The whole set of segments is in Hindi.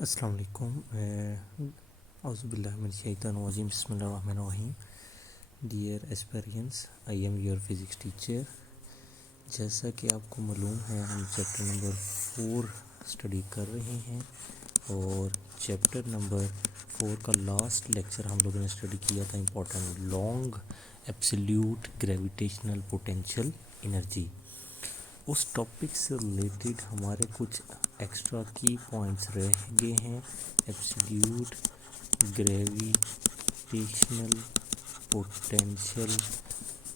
अस्सलाम वालेकुम। औज़ुबिल्लाहिमिनश्शैतानिर्रजीम बिस्मिल्लाहिर्रहमानिर्रहीम। Dear aspirants, I am your physics teacher. जैसा कि आपको मालूम है, हम चैप्टर नंबर 4 स्टडी कर रहे हैं और चैप्टर नंबर 4 का लास्ट लेक्चर हम लोगों ने स्टडी किया था important long absolute gravitational potential energy. उस टॉपिक से रिलेटेड हमारे कुछ एक्स्ट्रा की पॉइंट्स रह गए हैं। एब्सोल्यूट ग्रेविटेशनल पोटेंशियल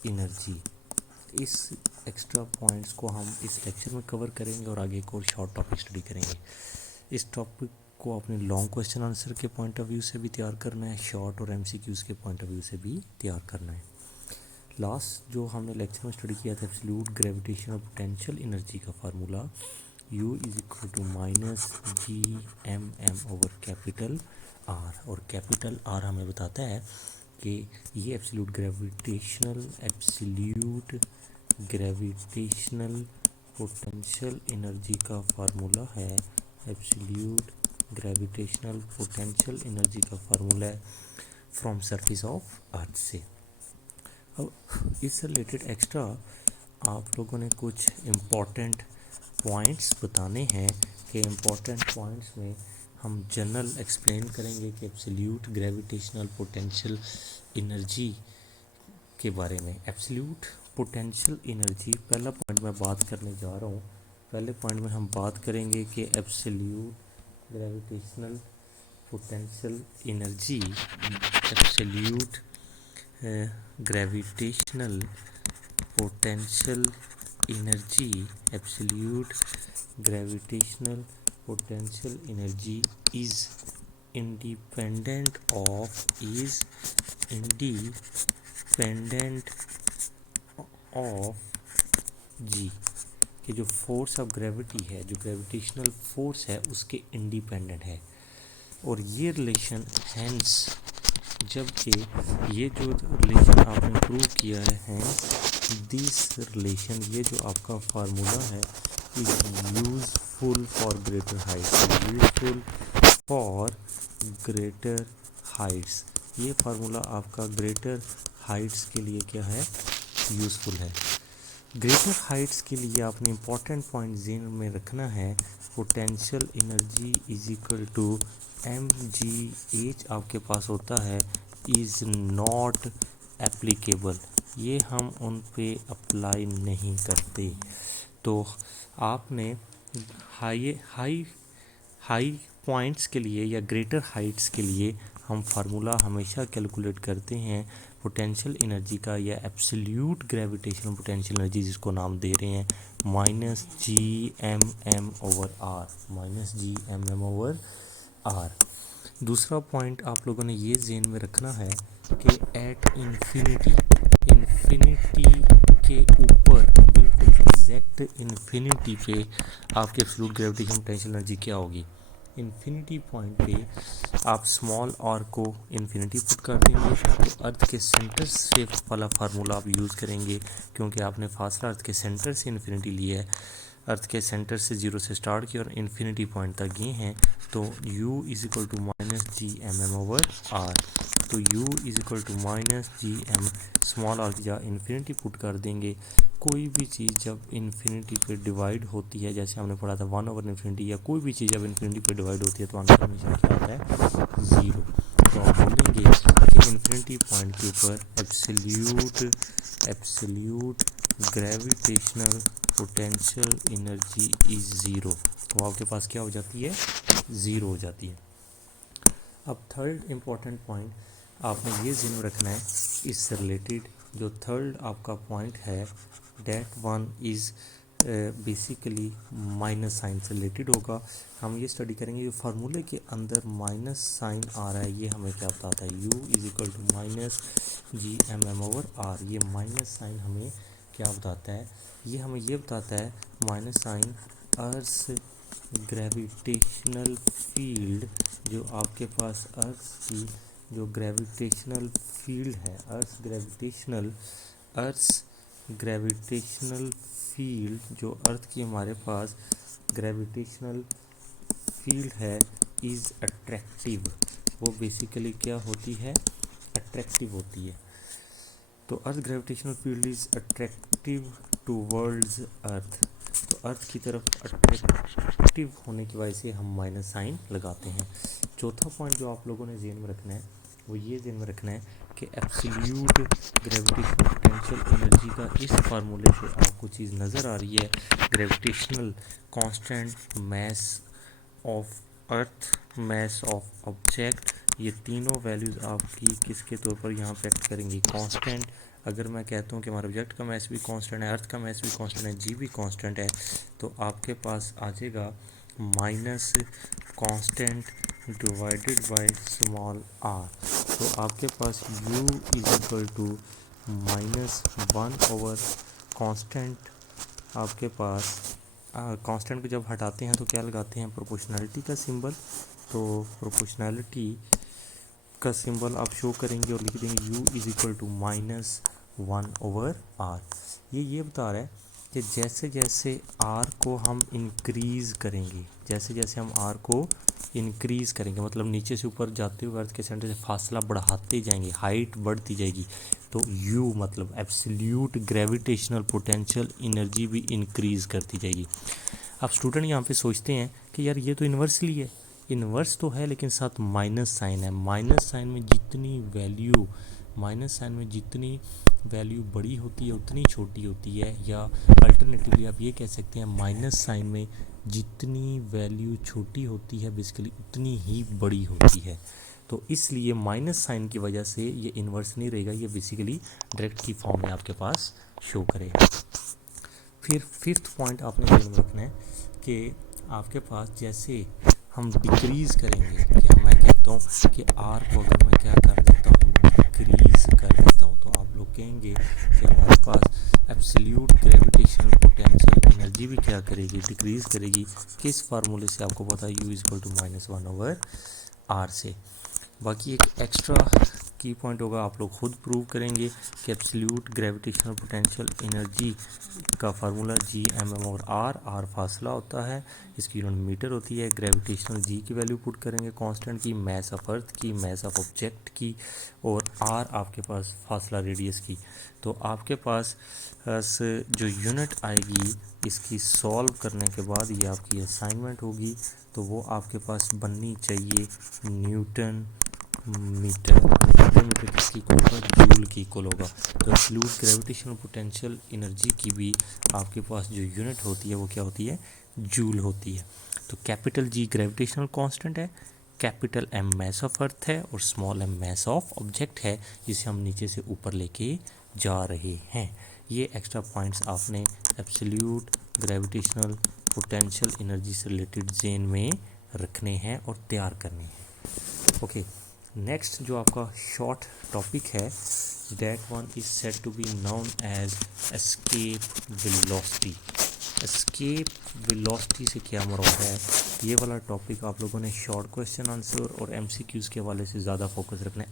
एनर्जी, इस एक्स्ट्रा पॉइंट्स को हम इस लेक्चर में कवर करेंगे और आगे एक और शॉर्ट टॉपिक स्टडी करेंगे। इस टॉपिक को अपने लॉन्ग क्वेश्चन आंसर के पॉइंट ऑफ व्यू से भी तैयार करना है, शॉर्ट और एमसीक्यूज़ के पॉइंट ऑफ व्यू से भी तैयार करना है। लास्ट जो हमने लेक्चर में स्टडी किया था एब्सोल्यूट ग्रेविटेशनल पोटेंशियल एनर्जी का formula U is equal to minus G M M over capital R, और कैपिटल आर हमें बताता है कि ये एब्सोल्यूट ग्रेविटेशनल पोटेंशियल एनर्जी का फार्मूला है। एब्सोल्यूट ग्रेविटेशनल पोटेंशियल एनर्जी का फार्मूला है फ्रॉम सरफेस ऑफ अर्थ से। अब इससे रिलेटेड एक्स्ट्रा आप लोगों ने कुछ इम्पॉर्टेंट पॉइंट्स बताने हैं कि इम्पॉर्टेंट पॉइंट्स में हम जनरल एक्सप्लेन करेंगे कि एब्सोल्यूट ग्रेविटेशनल पोटेंशियल एनर्जी के बारे में। एब्सोल्यूट पोटेंशियल एनर्जी पहला पॉइंट मैं बात करने जा रहा हूँ। पहले पॉइंट में हम बात करेंगे कि absolute gravitational potential energy absolute gravitational potential energy absolute gravitational potential energy is independent of g, कि जो फोर्स ऑफ ग्रेविटी है, जो ग्रेविटेशनल फोर्स है, उसके इंडिपेंडेंट है। और ये रिलेशन हैंस, जबकि ये जो रिलेशन आपने प्रूव किया है दिस रिलेशन, ये जो आपका फार्मूला है is useful for greater Heights. ये फार्मूला आपका ग्रेटर हाइट्स के लिए क्या है, यूजफुल है। ग्रेटर हाइट्स के लिए आपने इम्पॉर्टेंट पॉइंट ज़हन में रखना है। Potential energy is equal to M g h आपके पास होता है, इज़ नॉट एप्लीकेबल, ये हम उन पे अप्लाई नहीं करते। तो आपने हाई पॉइंट्स के लिए या ग्रेटर हाइट्स के लिए हम फार्मूला हमेशा कैलकुलेट करते हैं पोटेंशियल एनर्जी का, या एब्सोल्यूट ग्रेविटेशनल पोटेंशियल एनर्जी जिसको नाम दे रहे हैं minus G M M over R. दूसरा पॉइंट आप लोगों ने ये ज़हन में रखना है कि एट इन्फिनिटी के ऊपर, बिल्कुल एग्जैक्ट इन्फिनिटी पे आपके एब्सोल्यूट ग्रेविटेशनल पोटेंशियल एनर्जी क्या होगी। इन्फिनिटी पॉइंट पे आप स्मॉल आर को इन्फिनिटी पुट कर देंगे, तो अर्थ के सेंटर से वाला फार्मूला आप यूज़ करेंगे, क्योंकि आपने फासला अर्थ के सेंटर से इन्फिनिटी लिया है। अर्थ के सेंटर से 0 से स्टार्ट किया और इन्फिनिटी पॉइंट तक गए हैं, तो u is equal to minus G M M over R. तो u is equal to minus G M, small r या इन्फिनिटी पुट कर देंगे। कोई भी चीज़ जब इन्फिनिटी पे डिवाइड होती है, जैसे हमने पढ़ा था 1 ओवर इन्फिनिटी, या कोई भी चीज़ जब इन्फिनिटी पे डिवाइड होती है तो आंसर हमेशा क्या आता है, 0। तो आप बोलेंगे कि इन्फिनिटी पॉइंट के ऊपर absolute gravitational potential energy is 0, तो आपके पास क्या हो जाती है, 0 हो जाती है। अब थर्ड इम्पॉर्टेंट पॉइंट आपने ये ज़हन रखना है इससे रिलेटेड। जो थर्ड आपका पॉइंट है that one is basically minus sign से रिलेटेड होगा। हम ये स्टडी करेंगे जो फार्मूले के अंदर माइनस साइन आ रहा है, ये हमें क्या बताता है, u is equal to minus G M M over R. ये माइनस साइन हमें क्या बताता है, ये हमें ये बताता है minus sign earth gravitational field, जो आपके पास अर्थ की जो ग्रेविटेशनल फील्ड है, अर्थ ग्रेविटेशनल फील्ड जो अर्थ की हमारे पास ग्रेविटेशनल फील्ड है इज़ अट्रैक्टिव, वो बेसिकली क्या होती है, अट्रैक्टिव होती है। तो earth gravitational field is attractive towards earth, तो अर्थ की तरफ अट्रैक्टिव होने की वजह से हम माइनस साइन लगाते हैं। चौथा पॉइंट जो आप लोगों ने ध्यान में रखना है वो ये ध्यान में रखना है कि एब्सोल्यूट ग्रेविटेशनल पोटेंशियल एनर्जी का इस फार्मूले से आपको चीज़ नज़र आ रही है, gravitational constant, mess of earth, mess of object, ये तीनों वैल्यूज़ आपकी किसके तौर पर यहाँ पे एक्ट करेंगी, कांस्टेंट। अगर मैं कहता हूँ कि हमारे ऑब्जेक्ट का मैस भी कांस्टेंट है, अर्थ का मैस भी कांस्टेंट है, जी भी कांस्टेंट है, तो आपके पास आ जाएगा minus constant divided by small r. तो आपके पास u is equal to -1/, constant आपके पास कांस्टेंट को जब हटाते हैं तो क्या लगाते हैं, प्रोपोर्शनैलिटी का सिंबल। तो प्रोपोर्शनैलिटी का सिंबल आप शो करेंगे और लिख देंगे u is equal to -1/r। ये बता रहा है कि जैसे जैसे r को हम इंक्रीज़ करेंगे, जैसे जैसे हम r को इंक्रीज़ करेंगे, मतलब नीचे से ऊपर जाते हुए अर्थ के सेंटर से फासला बढ़ाते जाएंगे, हाइट बढ़ती जाएगी, तो u मतलब एब्सोल्यूट ग्रेविटेशनल पोटेंशियल एनर्जी भी इंक्रीज़ करती जाएगी। अब स्टूडेंट यहाँ पे सोचते हैं कि यार ये तो इन्वर्सली है, इन्वर्स तो है लेकिन साथ माइनस साइन है, माइनस साइन में जितनी वैल्यू बड़ी होती है उतनी छोटी होती है, या अल्टरनेटिवली आप ये कह सकते हैं माइनस साइन में जितनी वैल्यू छोटी होती है बेसिकली उतनी ही बड़ी होती है। तो इसलिए माइनस साइन की वजह से ये इन्वर्स नहीं रहेगा, ये बेसिकली डायरेक्ट की फॉर्म में आपके पास शो करेगा। फिर फिफ्थ पॉइंट आपने ध्यान में रखना है कि आपके पास जैसे हम डिक्रीज़ करेंगे, क्या मैं कहता हूँ कि आर को अगर मैं क्या कर देता हूँ, डिक्रीज़ कर देता हूँ, तो आप लोग कहेंगे कि हमारे पास एब्सोल्यूट ग्रेविटेशनल पोटेंशियल एनर्जी भी क्या करेगी, डिक्रीज़ करेगी। किस फार्मूले से, आपको पता है u is equal to -1/r से। बाकी एक एक्स्ट्रा की पॉइंट होगा, आप लोग खुद प्रूव करेंगे कि एब्सोल्यूट ग्रेविटेशनल पोटेंशियल एनर्जी का फार्मूला G/m/r, r फासला होता है, इसकी यूनिट मीटर होती है, ग्रेविटेशनल G की वैल्यू पुट करेंगे कांस्टेंट की, मैस ऑफ अर्थ की, मैस ऑफ ऑब्जेक्ट की, और r आपके पास फासला रेडियस की। तो आपके पास जो यूनिट आएगी इसकी सॉल्व करने के बाद ये आपकी असाइनमेंट होगी, तो वो आपके पास बननी चाहिए न्यूटन मीटर। न्यूटन मीटर किसकी इक्वल होगा, जूल की इक्वल होगा। तो एब्सोल्यूट ग्रेविटेशनल पोटेंशियल एनर्जी की भी आपके पास जो यूनिट होती है वो क्या होती है, जूल होती है। तो कैपिटल जी ग्रेविटेशनल कांस्टेंट है, capital M mass of earth है, और small m mass of object है जिसे हम नीचे से ऊपर लेके जा रहे हैं। ये एक्स्ट्रा पॉइंट्स आपने एब्सोल्यूट ग्रेविटेशनल पोटेंशियल एनर्जी से रिलेटेड जेन में रखने हैं और तैयार करने हैं। ओके, नेक्स्ट जो आपका शॉर्ट टॉपिक है, that one is said to be known as escape velocity. Escape velocity से क्या मुराद है, ये वाला टॉपिक आप लोगों ने शॉर्ट क्वेश्चन आंसर और एमसीक्यूज़ के हवाले से ज़्यादा फोकस रखना है।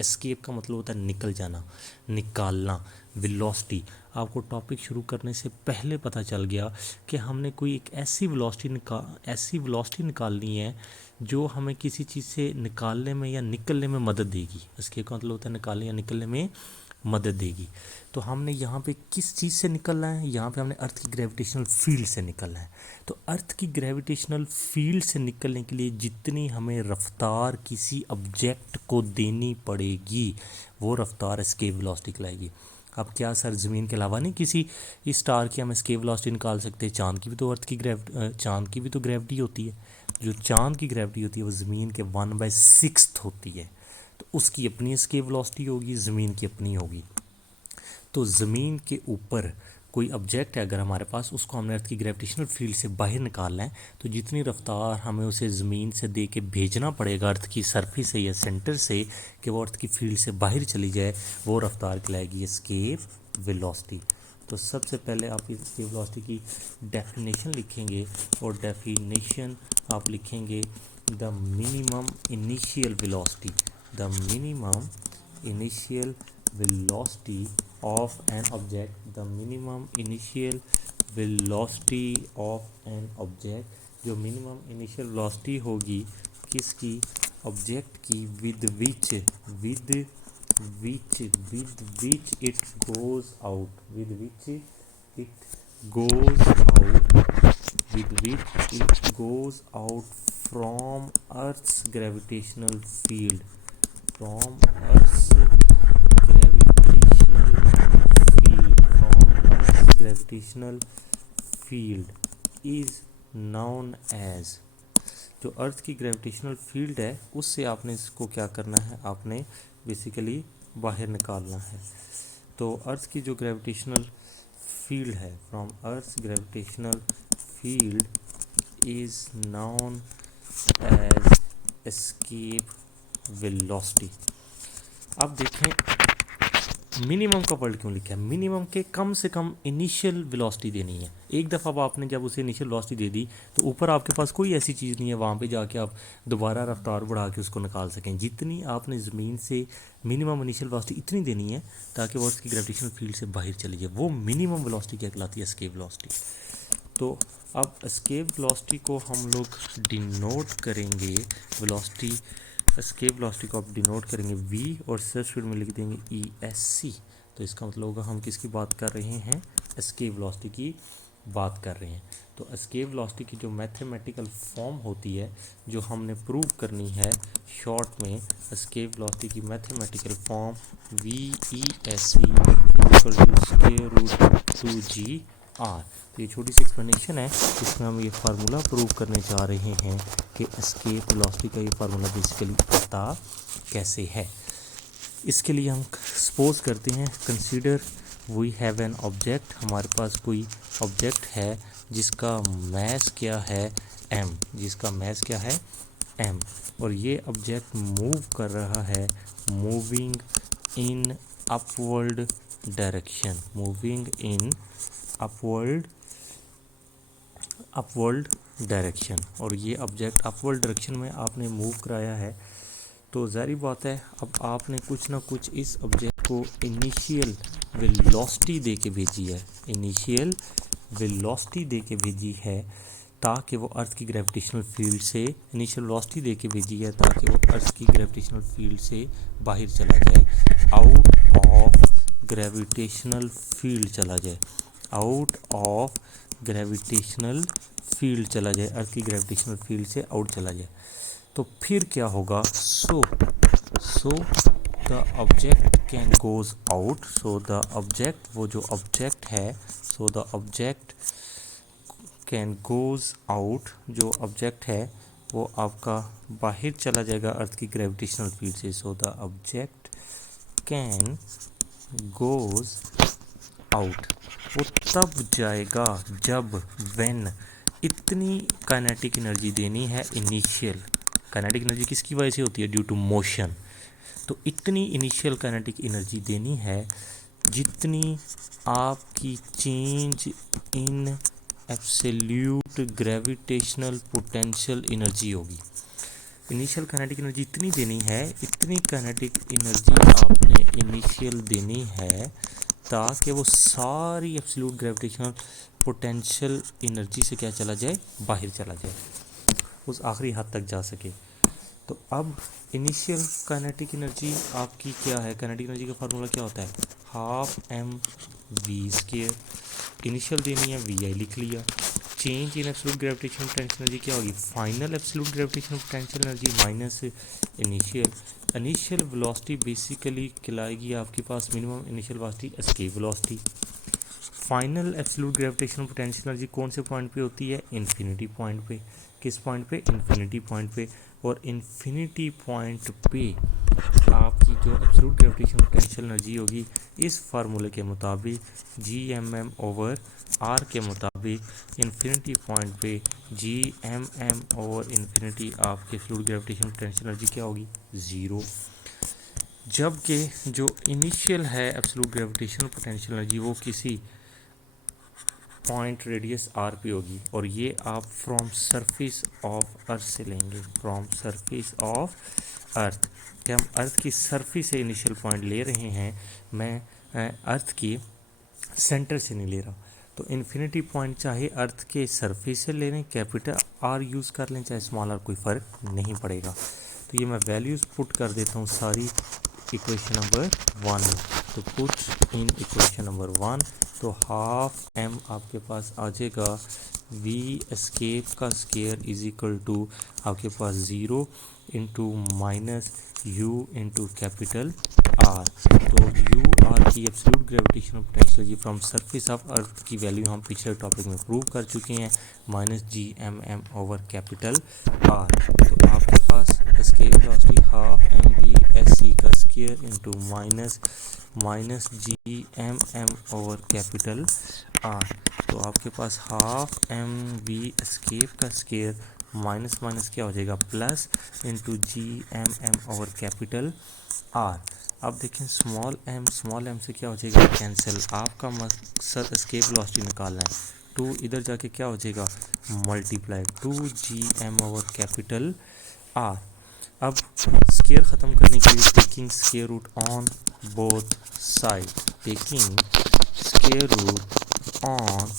एस्केप का मतलब होता है निकल जाना, निकालना। वेलोसिटी आपको टॉपिक शुरू करने से पहले पता चल गया कि हमने कोई एक ऐसी वेलोसिटी निकालनी है जो हमें किसी चीज़ से निकालने में या निकलने में मदद देगी। एस्केप का मतलब होता है निकालने या निकलने में मदद देगी। तो हमने यहाँ पे किस चीज़ से निकलना है, यहाँ पे हमने अर्थ की ग्रेविटेशनल फील्ड से निकलना है। तो अर्थ की ग्रेविटेशनल फील्ड से निकलने के लिए जितनी हमें रफ्तार किसी ऑब्जेक्ट को देनी पड़ेगी वो रफ्तार एस्केप वेलोसिटी कहलाएगी। अब क्या सर ज़मीन के अलावा नहीं किसी स्टार की हम एस्केप वेलोसिटी निकाल सकते हैं? चांद की भी तो चांद की भी तो ग्रेविटी होती है। जो चांद की ग्रेविटी होती है वो ज़मीन के 1/6 होती है, तो उसकी अपनी एस्केप वेलोसिटी होगी, ज़मीन की अपनी होगी। तो ज़मीन के ऊपर कोई ऑब्जेक्ट है अगर हमारे पास, उसको हमने अर्थ की ग्रेविटेशनल फील्ड से बाहर निकालना है, तो जितनी रफ्तार हमें उसे ज़मीन से दे के भेजना पड़ेगा अर्थ की सरफेस से या सेंटर से कि वो अर्थ की फील्ड से बाहर चली जाए, वो रफ्तार कहलाएगी एस्केप वेलोसिटी। तो सबसे पहले आप इस एस्केप वेलोसिटी की डेफिनेशन लिखेंगे, और डेफिनेशन आप लिखेंगे the minimum initial velocity, the minimum initial velocity of an object, the minimum initial velocity of an object, जो minimum initial velocity होगी किसकी, ऑब्जेक्ट की, with which it goes out, with which it goes out, with which it goes out from Earth's gravitational field, from Earth's gravitational field is known as, जो अर्थ की ग्रेविटेशनल फील्ड है उससे आपने इसको क्या करना है, आपने बेसिकली बाहर निकालना है। तो अर्थ की जो ग्रेविटेशनल फील्ड है, from earth gravitational field is known as escape velocity. अब देखें मिनिमम का वर्ड क्यों लिखा है, मिनिमम के कम से कम इनिशियल वेलोसिटी देनी है। एक दफ़ा आपने जब उसे इनिशियल वेलोसिटी दे दी तो ऊपर आपके पास कोई ऐसी चीज़ नहीं है वहाँ पे जाके आप दोबारा रफ्तार बढ़ा के उसको निकाल सकें। जितनी आपने ज़मीन से मिनिमम इनिशियल वेलोसिटी इतनी देनी है ताकि वो उसकी ग्रेविटेशनल फील्ड से बाहर चली जाए, वो मिनिमम वेलोसिटी क्या कहलाती है, एस्केप वेलोसिटी। तो अब एस्केप वेलोसिटी को हम लोग डिनोट करेंगे, वेलोसिटी एस्केप वेलोसिटी को आप डिनोट करेंगे v और सब्स्टिट्यूट में लिख देंगे ESC। तो इसका मतलब होगा हम किसकी बात कर रहे हैं, एस्केप वेलोसिटी की बात कर रहे हैं। तो एस्केप वेलोसिटी की जो मैथमेटिकल फॉर्म होती है जो हमने प्रूव करनी है शॉर्ट में, एस्केप वेलोसिटी की मैथमेटिकल फॉर्म VESC √2gr। तो ये छोटी सी एक्सप्लेनेशन है, इसमें हम ये फार्मूला प्रूव करने जा रहे हैं कि एस्केप वेलोसिटी का ये फार्मूला बेसिकली पता कैसे है। इसके लिए हम सपोज करते हैं, consider we have an object, हमारे पास कोई ऑब्जेक्ट है जिसका मैस क्या है m, जिसका मैस क्या है m, और ये ऑब्जेक्ट मूव कर रहा है, moving in upward direction, moving in upward direction, और ये ऑब्जेक्ट अपवर्ड डायरेक्शन में आपने मूव कराया है। तो ज़ाहिर बात है अब आपने कुछ ना कुछ इस ऑब्जेक्ट को इनिशियल वेलोसिटी दे के भेजी है, इनिशियल वेलोसिटी दे के भेजी है ताकि वो अर्थ की ग्रेविटेशनल फील्ड से, इनिशियल वेलोसिटी दे के भेजी है ताकि वो अर्थ की ग्रेविटेशनल फील्ड से बाहर चला जाए, आउट ऑफ ग्रेविटेशनल फील्ड चला जाए, आउट ऑफ ग्रेविटेशनल फील्ड चला जाए, अर्थ की ग्रेविटेशनल फील्ड से आउट चला जाए। तो फिर क्या होगा, so the object can goes out, so the object, वो जो ऑब्जेक्ट है, so the object can goes out, जो ऑब्जेक्ट है वो आपका बाहर चला जाएगा अर्थ की ग्रेविटेशनल फील्ड से। So the object can goes out, वो तब जाएगा जब व्हेन इतनी काइनेटिक एनर्जी देनी है इनिशियल, काइनेटिक एनर्जी किसकी वजह से होती है, ड्यू टू मोशन। तो इतनी इनिशियल काइनेटिक एनर्जी देनी है जितनी आपकी change in absolute gravitational potential energy होगी। इनिशियल काइनेटिक एनर्जी इतनी देनी है, इतनी काइनेटिक एनर्जी आपने इनिशियल देनी है ताकि वो सारी एब्सोल्यूट ग्रेविटेशनल पोटेंशियल एनर्जी से क्या चला जाए, बाहर चला जाए, उस आखिरी हद तक जा सके। तो अब इनिशियल काइनेटिक एनर्जी आपकी क्या है, काइनेटिक एनर्जी का फार्मूला क्या होता है, हाफ mv², इनिशियल देनी है vi लिख लिया, change in absolute gravitational potential energy क्या होगी, final absolute gravitational potential energy minus initial, initial velocity basically कहलाएगी आपके पास minimum initial velocity, escape velocity. Final absolute gravitational potential energy कौन से पॉइंट पे होती है, इन्फिनिटी पॉइंट पे। किस पॉइंट पे, इन्फिनिटी पॉइंट पे। और इन्फिनिटी पॉइंट पे आपकी जो एब्सोल्यूट ग्रेविटेशनल पोटेंशियल एनर्जी होगी इस फार्मूले के मुताबिक Gmm/r के मुताबिक इन्फिनिटी पॉइंट पे Gmm/इन्फिनिटी आपके एब्सोल्यूट ग्रेविटेशनल पोटेंशियल एनर्जी क्या होगी, ज़ीरो। जबकि जो इनिशियल है एब्सोल्यूट ग्रेविटेशनल पोटेंशियल एनर्जी वो किसी पॉइंट रेडियस r पे होगी, और ये आप फ्रॉम सरफेस ऑफ अर्थ से लेंगे, फ्रॉम सरफेस ऑफ अर्थ, कि हम अर्थ की सरफेस से इनिशियल पॉइंट ले रहे हैं, मैं अर्थ की सेंटर से नहीं ले रहा। तो तो इन्फिनिटी पॉइंट चाहे अर्थ के सरफेस से ले लें, कैपिटल आर यूज़ कर लें, चाहे स्मॉल आर, कोई फ़र्क नहीं पड़ेगा। तो ये मैं वैल्यूज़ पुट कर देता हूँ सारी इक्वेशन नंबर 1 में। तो पुट इन इक्वेशन नंबर 1, तो हाफ एम आपके पास आ जाएगा वी एस्केप का स्केयर इज इक्वल टू आपके पास 0 into minus you into capital R. तो यू आर की absolute gravitational potential from surface of अर्थ की वैल्यू हम पिछले टॉपिक में प्रूव कर चुके हैं, minus G M M over capital R. तो आपके पास escape velocity half m v s c का square into minus G M M over capital R. तो आपके पास हाफ एम वी एस्केप का स्केयर माइनस माइनस क्या हो जाएगा plus into G M M over capital R. अब देखें स्मॉल एम से क्या हो जाएगा कैंसिल। आपका मकसद एस्केप वेलोसिटी निकालना है। 2 इधर जाके क्या हो जाएगा multiply 2 G M over capital R. अब स्केयर ख़त्म करने के लिए taking square root on both side, taking square root on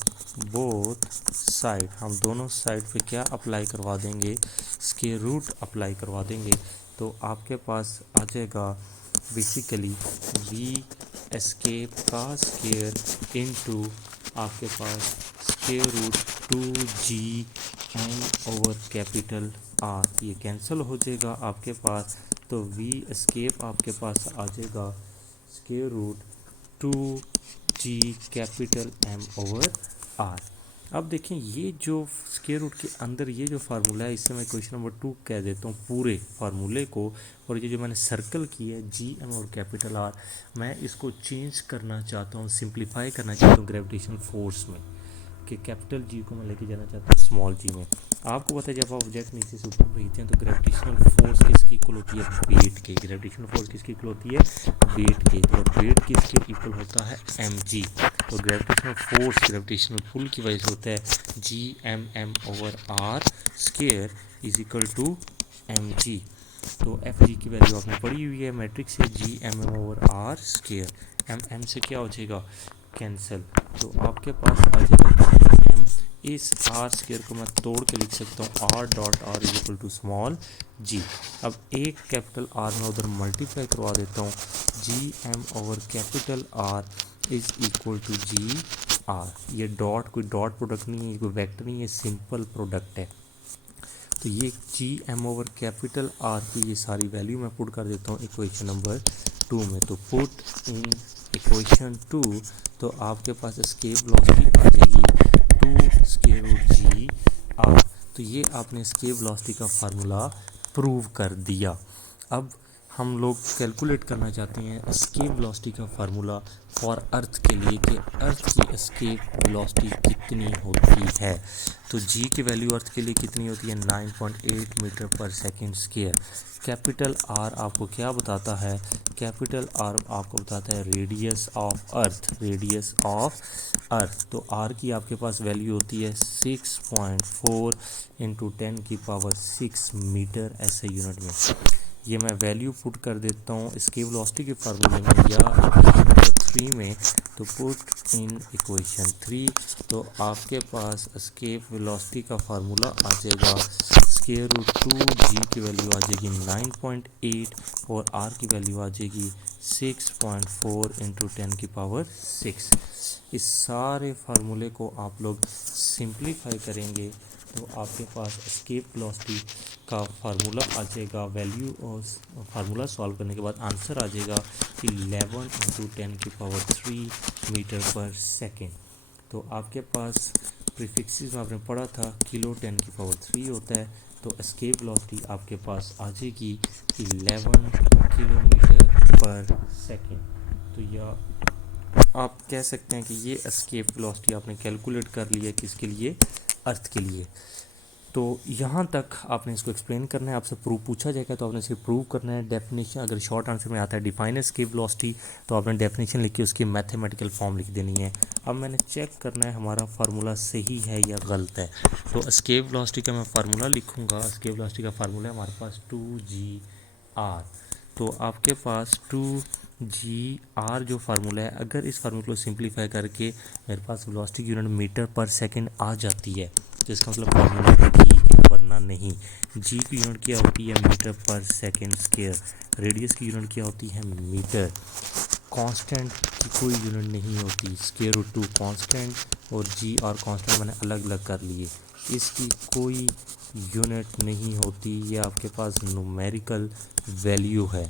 both side, हम दोनों साइड पे क्या अप्लाई करवा देंगे स्केयर रूट अप्लाई करवा देंगे। तो आपके पास आ जाएगा बेसिकली वी एस्केप का स्केयर इनटू आपके पास square root 2 G M over capital R. ये कैंसिल हो जाएगा आपके पास। तो वी एस्केप आपके पास आ जाएगा square root 2 G capital M over R. अब देखें ये जो स्क्वायर रूट के अंदर ये जो फार्मूला है, इससे मैं क्वेश्चन नंबर 2 कह देता हूँ पूरे फार्मूले को। और ये जो मैंने सर्कल की है जी एम और कैपिटल आर, मैं इसको चेंज करना चाहता हूँ, सिंप्लीफाई करना चाहता हूँ ग्रेविटेशन फोर्स में, कि कैपिटल जी को मैं लेके जाना चाहता हूँ स्मॉल जी में। आपको पता है जब आप ऑब्जेक्ट नीचे से ऊपर भेजते हैं तो ग्रेविटेशनल फोर्स किसकी इक्वल होती है वेट के। ग्रेविटेशनल फोर्स किसकी इक्वल होती है वेट के। तो वेट किसके इक्वल होता है एम जी। तो ग्रेविटेशनल फोर्स ग्रेविटेशनल पुल की वजह से होता है G M M over R square is equal to M G. तो एफ जी की वैल्यू आपने पढ़ी हुई है मैट्रिक्स से G M M over R square. M M से क्या हो जाएगा कैंसिल। तो आपके पास आ जाएगा जी एम। इस आर स्क्वायर को मैं तोड़ के लिख सकता हूँ R dot R is equal to small g. अब एक कैपिटल आर में उधर मल्टीप्लाई करवा देता हूँ, G M over capital R is equal to G R. ये डॉट कोई डॉट प्रोडक्ट नहीं है, कोई वेक्टर नहीं है, सिंपल प्रोडक्ट है। तो ये G M over capital R की ये सारी वैल्यू मैं पुट कर देता हूँ इक्वेशन नंबर 2 में। तो पुट इन इक्वेशन 2, तो आपके पास एस्केप वेलोसिटी आ जाएगी 2 स्क्वायर रूट जी आर। तो ये आपने एस्केप वेलोसिटी का फार्मूला प्रूव कर दिया। अब हम लोग कैलकुलेट करना चाहते हैं एस्केप वेलोसिटी का फार्मूला फॉर अर्थ के लिए, कि अर्थ की एस्केप वेलोसिटी कितनी होती है। तो जी की वैल्यू अर्थ के लिए कितनी होती है 9.8 मीटर पर सेकेंड स्क्वायर। कैपिटल आर आपको क्या बताता है, कैपिटल आर आपको बताता है radius of earth, radius of earth. तो आर की आपके पास वैल्यू होती है 6.4 इंटू 10 की पावर 6 मीटर ऐसे यूनिट में। ये मैं वैल्यू पुट कर देता हूँ एस्केप वेलोसिटी के फार्मूले में या इक्वेशन नंबर 3 में। तो पुट इन इक्वेशन 3, तो आपके पास एस्केप वेलोसिटी का फार्मूला आ जाएगा स्क्वायर रूट 2 जी की वैल्यू आ जाएगी 9.8 और आर की वैल्यू आ जाएगी 6.4 इंटू 10 की पावर 6। इस सारे फार्मूले को आप लोग सिंप्लीफाई करेंगे तो आपके पास एस्केप वेलोसिटी का फार्मूला आ जाएगा। वैल्यू और फार्मूला सॉल्व करने के बाद आंसर आ जाएगा 11 इंटू 10 की पावर 3 मीटर पर सेकेंड। तो आपके पास प्रीफिक्सेस में आपने पढ़ा था किलो 10 की पावर 3 होता है। तो एस्केप वेलोसिटी आपके पास आ जाएगी 11 किलोमीटर पर सेकेंड। तो यह आप कह सकते हैं कि ये एस्केप वेलोसिटी आपने कैलकुलेट कर लिया किसके लिए अर्थ के लिए। तो यहाँ तक आपने इसको एक्सप्लेन करना है। आपसे प्रूव पूछा जाएगा तो आपने इसे प्रूव करना है। डेफिनेशन अगर शॉर्ट आंसर में आता है डिफाइन एस्केप वेलोसिटी, तो आपने डेफिनेशन लिख के उसकी मैथमेटिकल फॉर्म लिख देनी है। अब मैंने चेक करना है हमारा फार्मूला सही है या गलत है। तो एस्केप वेलोसिटी का मैं फार्मूला लिखूँगा। एस्केप वेलोसिटी का फार्मूला है हमारे पास 2 जी आर। तो आपके पास 2 जी आर जो फार्मूला है, अगर इस फार्मूले को सिंप्लीफाई करके मेरे पास वेलोसिटी की यूनिट मीटर पर सेकंड आ जाती है तो इसका मतलब फार्मूला ठीक है, वरना नहीं। जी की यूनिट क्या होती है? मीटर पर सेकंड स्क्वायर। रेडियस की यूनिट क्या होती है? मीटर। कांस्टेंट की कोई यूनिट नहीं होती, स्क्वायर रूट 2 कांस्टेंट और जी और कांस्टेंट मैंने अलग अलग कर लिए, इसकी कोई यूनिट नहीं होती, ये आपके पास न्यूमेरिकल वैल्यू है।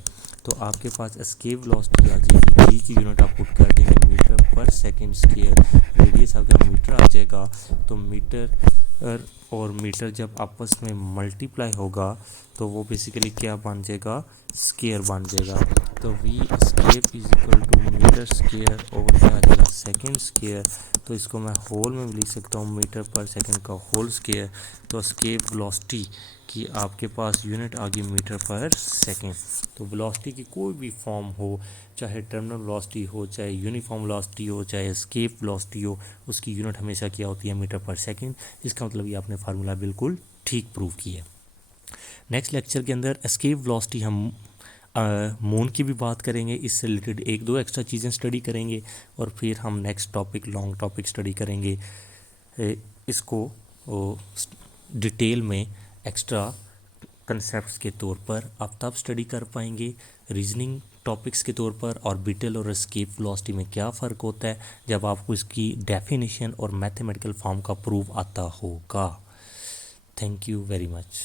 तो आपके पास एस्केप वेलोसिटी आ जाएगी, जी की यूनिट आप पुट कर देंगे मीटर पर सेकंड स्क्वायर, रेडियस आपका मीटर आ जाएगा। तो मीटर और मीटर जब आपस में मल्टीप्लाई होगा तो वो बेसिकली क्या बन जाएगा? स्क्वायर बन जाएगा। तो V escape is equal to meter square और क्या आ जाएगा? Second square. तो इसको मैं होल में भी लिख सकता हूँ, मीटर पर सेकंड का होल स्क्वायर। तो एस्केप वेलोसिटी की आपके पास यूनिट आ गई मीटर पर सेकंड। तो वेलोसिटी की कोई भी फॉर्म हो, चाहे टर्मिनल वेलोसिटी हो, चाहे यूनिफॉर्म वेलोसिटी हो, चाहे एस्केप वेलोसिटी हो, उसकी यूनिट हमेशा क्या होती है? मीटर पर सेकंड। इसका मतलब ये आपने फार्मूला बिल्कुल ठीक प्रूव किया है। नेक्स्ट लेक्चर के अंदर एस्केप वेलोसिटी हम मून की भी बात करेंगे, इससे रिलेटेड एक दो एक्स्ट्रा चीज़ें स्टडी करेंगे और फिर हम next topic long topic study करेंगे। इसको डिटेल में एक्स्ट्रा कंसेप्ट्स के तौर पर आप तब स्टडी कर पाएंगे। रीजनिंग टॉपिक्स के तौर पर ऑर्बिटल और एस्केप वेलोसिटी में क्या फ़र्क होता है, जब आपको इसकी डेफिनेशन और मैथमेटिकल फॉर्म का प्रूफ आता होगा। Thank you very much.